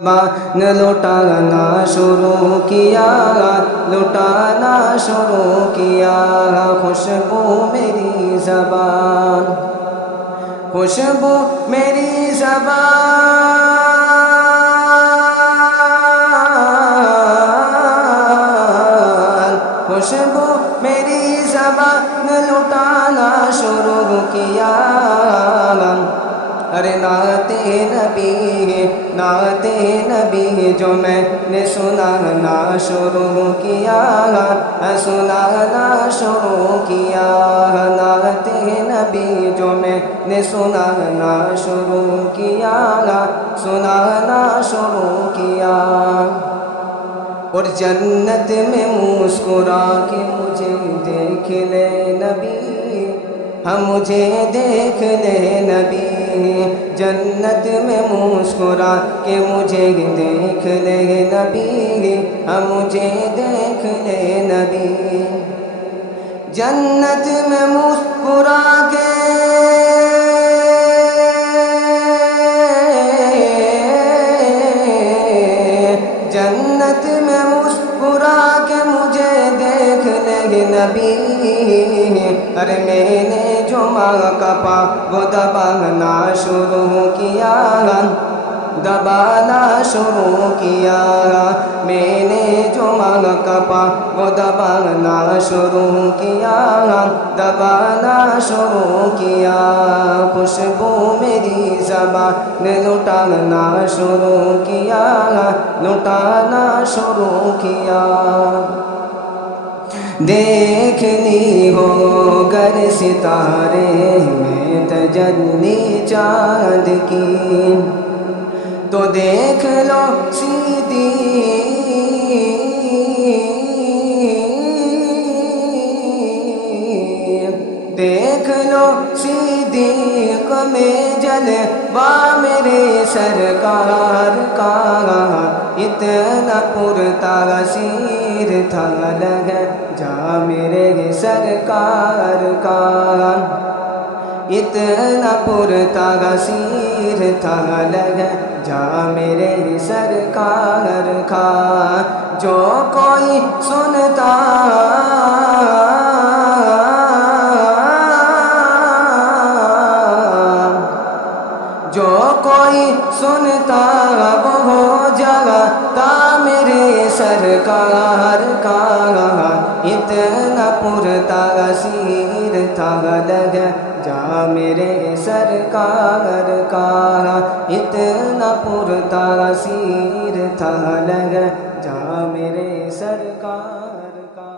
زبان لٹانا شروع کیا، لٹانا شروع کیا، خوشبو میری زبان، خوشبو میری زبان، خوشبو میری زبان لٹانا شروع کیا۔ ارے نعت نبی، نعت نبی جو میں نے سنانا شروع کیا، سنانا شروع کیا، نعت نبی جو میں نے سنانا شروع کیا، سنانا شروع کیا۔ اور جنت میں مسکرا کے مجھے دیکھ لے نبی، ہم مجھے دیکھ لے نبی، جنت میں مسکرا کے مجھے دیکھ لے نبی، ہم مجھے دیکھ لے نبی، جنت میں مسکرا کے جنت میں مسکرا کے مجھے دیکھ لے نبی، ارے میں نے جو ماں کا پا وہ دبانا شروع کیا، دبانا شروع کیا، میں نے جو ماں کا پا وہ دبانا شروع کیا، دبانا شروع کیا، خوشبو میری زبان لٹانا شروع کیا، لٹانا شروع کیا۔ دیکھنی ہو گر ستارے میں تجلی چاند کی، تو دیکھ لو سیدھی، دیکھ لو صدیق میں جلوہ میرے سرکار کا، اتنا پرتاثیر تھا لگا جا میرے سرکار کا، اتنا پرتاثیر تھا لگا جا میرے سرکار کا، جو کوئی سنتا جو کوئی سنتا وہ ہو جاتا میرے سرکار کا، اتنا پرتاثیر تھا لگا جا میرے سرکار کا، اتنا پرتاثیر تھا لگا جا میرے سرکار کا۔